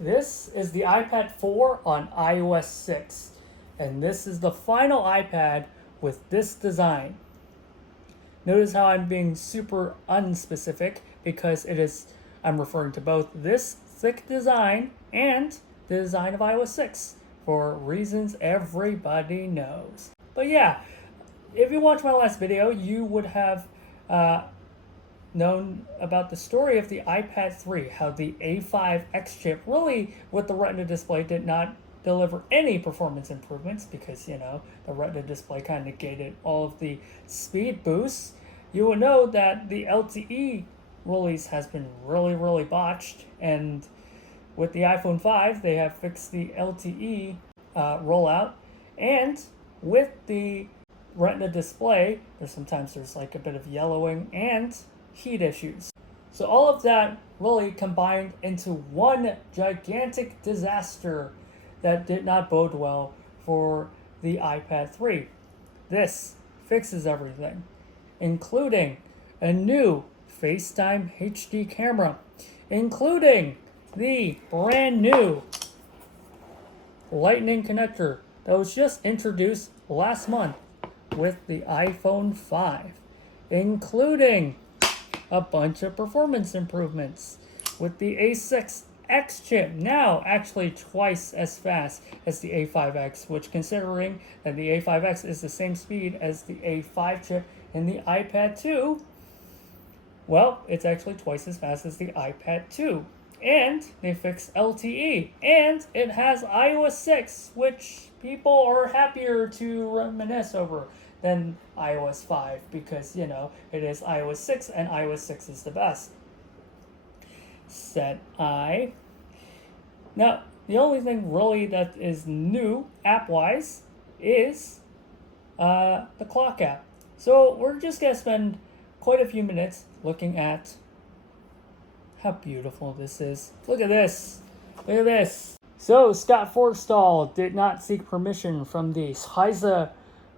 This is the iPad 4 on iOS 6, and this is the final iPad with this design. Notice how I'm being super unspecific because I'm referring to both this thick design and the design of iOS 6 for reasons everybody knows. But yeah, if you watched my last video, you would have known about the story of the iPad 3, how the A5X chip really, with the Retina display, did not deliver any performance improvements because, the Retina display kind of negated all of the speed boosts. You will know that the LTE release has been really, really botched, and with the iPhone 5, they have fixed the LTE rollout, and with the Retina display, there's like a bit of yellowing and heat issues. So all of that really combined into one gigantic disaster that did not bode well for the iPad 3. This fixes everything, including a new FaceTime HD camera, including the brand new Lightning connector that was just introduced last month with the iPhone 5, including a bunch of performance improvements with the A6X chip, now actually twice as fast as the A5X, which, considering that the A5X is the same speed as the A5 chip in the iPad 2, well, it's actually twice as fast as the iPad 2. And they fixed LTE, and it has iOS 6, which people are happier to reminisce over than iOS 5 because, it is iOS 6 and iOS 6 is the best. Said I. Now, the only thing really that is new app-wise is the clock app. So we're just going to spend quite a few minutes looking at how beautiful this is. Look at this. Look at this. So Scott Forstall did not seek permission from the Schweizer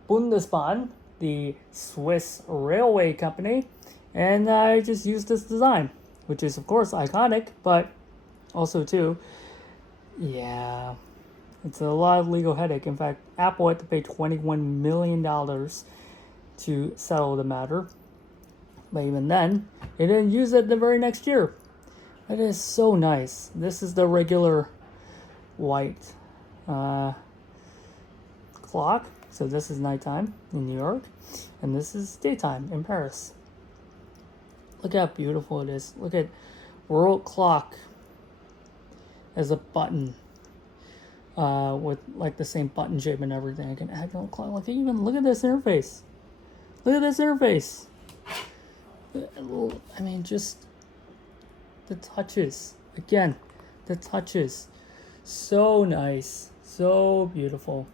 Bundesbahn, the Swiss railway company, and I just used this design, which is of course iconic, but also too, yeah, it's a lot of legal headache. In fact, Apple had to pay $21 million to settle the matter, but even then, they didn't use it the very next year. That is so nice. This is the regular white clock. So this is nighttime in New York, and this is daytime in Paris. Look how beautiful it is. Look at world clock as a button with like the same button shape and everything. I can add on clock. Look at this interface. Look at this interface. I mean, just the touches. Again, the touches. So nice. So beautiful.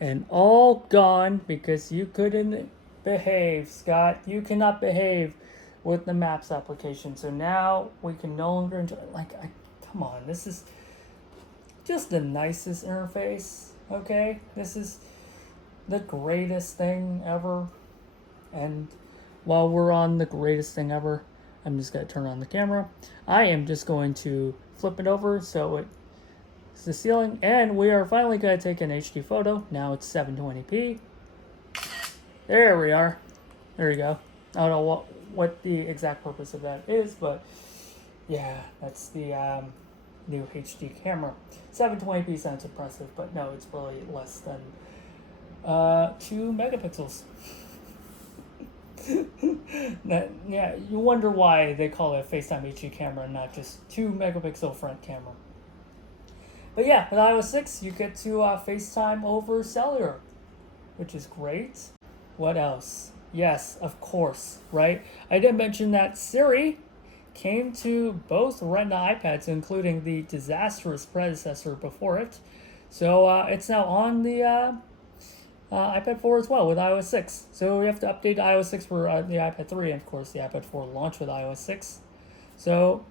And all gone because you couldn't behave, Scott. You cannot behave with the Maps application. So now we can no longer enjoy. Come on. This is just the nicest interface. Okay? This is the greatest thing ever. And while we're on the greatest thing ever, I'm just going to turn on the camera. I am just going to flip it over so it's the ceiling, and we are finally going to take an HD photo. Now it's 720p. There we are. There you go. I don't know what the exact purpose of that is, but yeah, that's the new HD camera. 720p sounds impressive, but no, it's really less than 2 megapixels. Yeah, you wonder why they call it a FaceTime HD camera and not just 2 megapixel front camera. But yeah, with iOS 6, you get to FaceTime over cellular, which is great. What else? Yes, of course, right? I did mention that Siri came to both Retina iPads, including the disastrous predecessor before it. So it's now on the iPad 4 as well with iOS 6. So we have to update iOS 6 for the iPad 3, and of course the iPad 4 launched with iOS 6. So,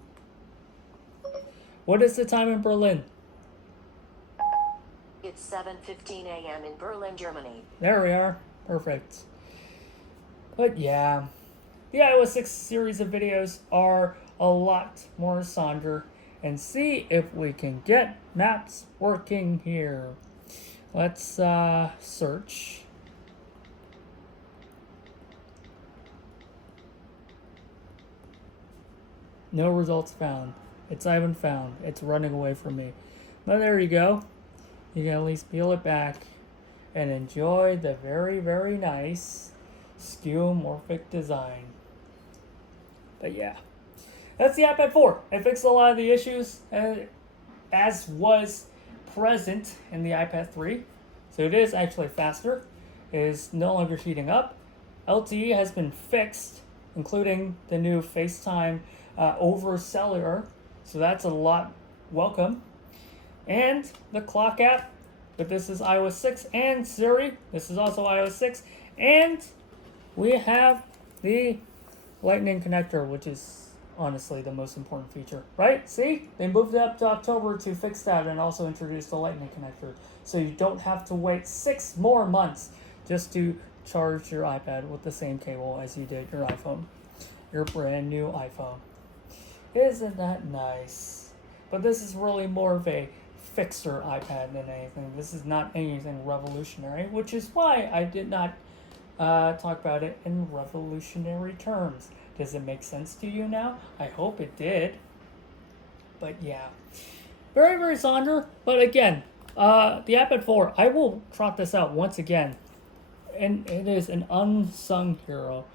what is the time in Berlin? It's 7:15 a.m. in Berlin, Germany. There we are. Perfect. But yeah, the iOS 6 series of videos are a lot more sonder and see if we can get maps working here. Let's search. No results found. It's I haven't found. It's running away from me. But there you go. You can at least peel it back and enjoy the very, very nice skeuomorphic design. But yeah, that's the iPad 4. It fixed a lot of the issues as was present in the iPad 3. So it is actually faster. It is no longer heating up. LTE has been fixed, including the new FaceTime over cellular. So that's a lot welcome. And the clock app, but this is iOS 6, and Siri, this is also iOS 6. And we have the Lightning connector, which is honestly the most important feature, right? See, they moved it up to October to fix that and also introduce the Lightning connector, so you don't have to wait 6 more months just to charge your iPad with the same cable as you did your iPhone, your brand new iPhone. Isn't that nice? But this is really more of a fixer iPad than anything. This is not anything revolutionary, which is why I did not talk about it in revolutionary terms. Does it make sense to you now? I hope it did. But yeah, very, very sonder. But again, the iPad 4, I will trot this out once again. And it is an unsung hero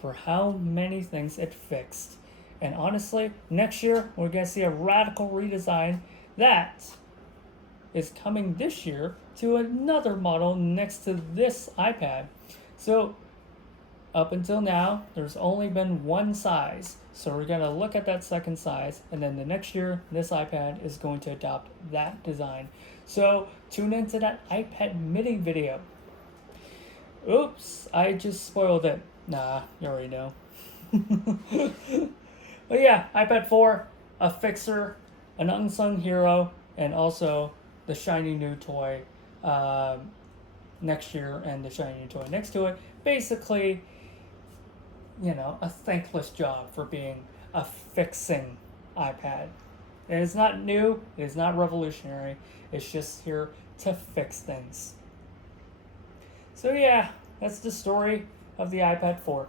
for how many things it fixed. And honestly, next year, we're going to see a radical redesign that is coming this year to another model next to this iPad. So up until now, there's only been one size. So we're going to look at that second size, and then the next year, this iPad is going to adopt that design. So tune into that iPad mini video. Oops, I just spoiled it. Nah, you already know. But yeah, iPad 4, a fixer, an unsung hero, and also the shiny new toy next year and the shiny new toy next to it. Basically, a thankless job for being a fixing iPad. It is not new, it is not revolutionary, it's just here to fix things. So yeah, that's the story of the iPad 4.